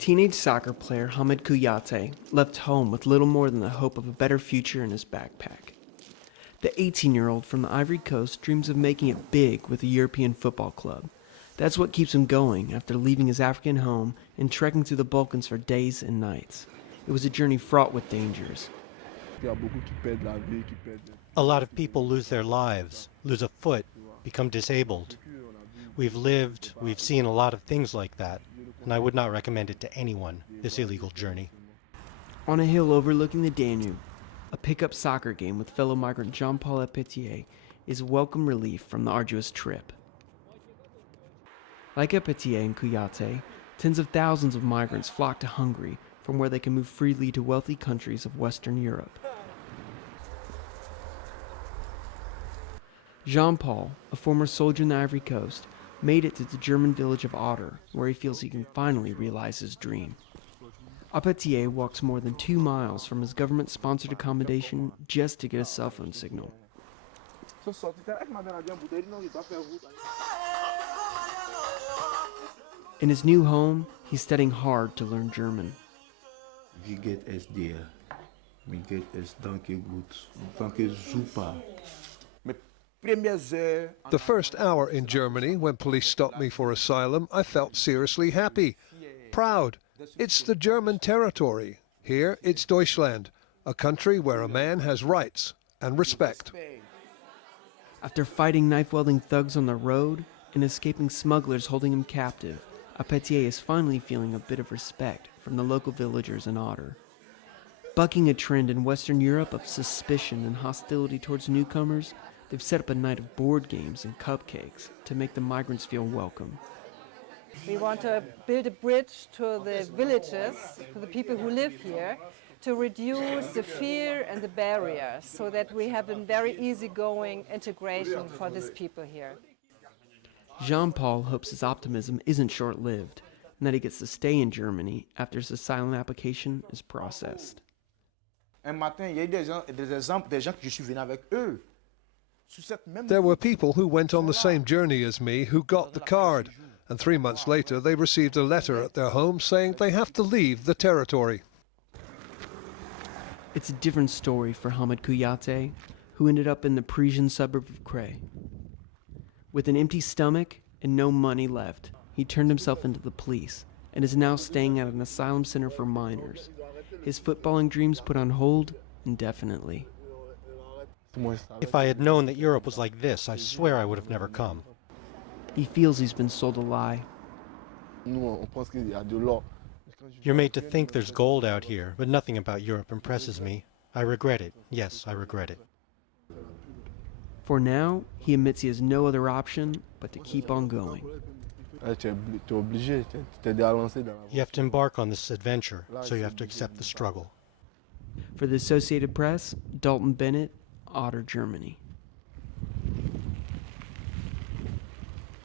Teenage soccer player Hamed Kouyate left home with little more than the hope of a better future in his backpack. The 18-year-old from the Ivory Coast dreams of making it big with a European football club. That's what keeps him going after leaving his African home and trekking through the Balkans for days and nights. It was a journey fraught with dangers. A lot of people lose their lives, lose a foot, become disabled. We've seen a lot of things like that, and I would not recommend it to anyone, this illegal journey. On a hill overlooking the Danube, a pickup soccer game with fellow migrant Jean-Paul Apetey is welcome relief from the arduous trip. Like Apetey and Kouyate, tens of thousands of migrants flock to Hungary, from where they can move freely to wealthy countries of Western Europe. Jean-Paul, a former soldier in the Ivory Coast, made it to the German village of Otter, where he feels he can finally realize his dream. Apetey walks more than 2 miles from his government-sponsored accommodation just to get a cell phone signal. In his new home, he's studying hard to learn German. Wie geht es dir? Mir geht es danke gut. Danke super. The first hour in Germany, when police stopped me for asylum, I felt seriously happy, proud. It's the German territory. Here, it's Deutschland, a country where a man has rights and respect. After fighting knife-wielding thugs on the road and escaping smugglers holding him captive, Apetey is finally feeling a bit of respect from the local villagers in Otter. Bucking a trend in Western Europe of suspicion and hostility towards newcomers, they've set up a night of board games and cupcakes to make the migrants feel welcome. We want to build a bridge to the villages, to the people who live here, to reduce the fear and the barriers so that we have a very easygoing integration for these people here. Jean-Paul hopes his optimism isn't short-lived and that he gets to stay in Germany after his asylum application is processed. There were people who went on the same journey as me who got the card, and 3 months later they received a letter at their home saying they have to leave the territory. It's a different story for Hamed Kouyate, who ended up in the Parisian suburb of Cray. With an empty stomach and no money left, he turned himself into the police and is now staying at an asylum center for minors. His footballing dreams put on hold indefinitely. If I had known that Europe was like this, I swear I would have never come. He feels he's been sold a lie. You're made to think there's gold out here, but nothing about Europe impresses me. I regret it. Yes, I regret it. For now, he admits he has no other option but to keep on going. You have to embark on this adventure, so you have to accept the struggle. For the Associated Press, Dalton Bennett, Otter, Germany.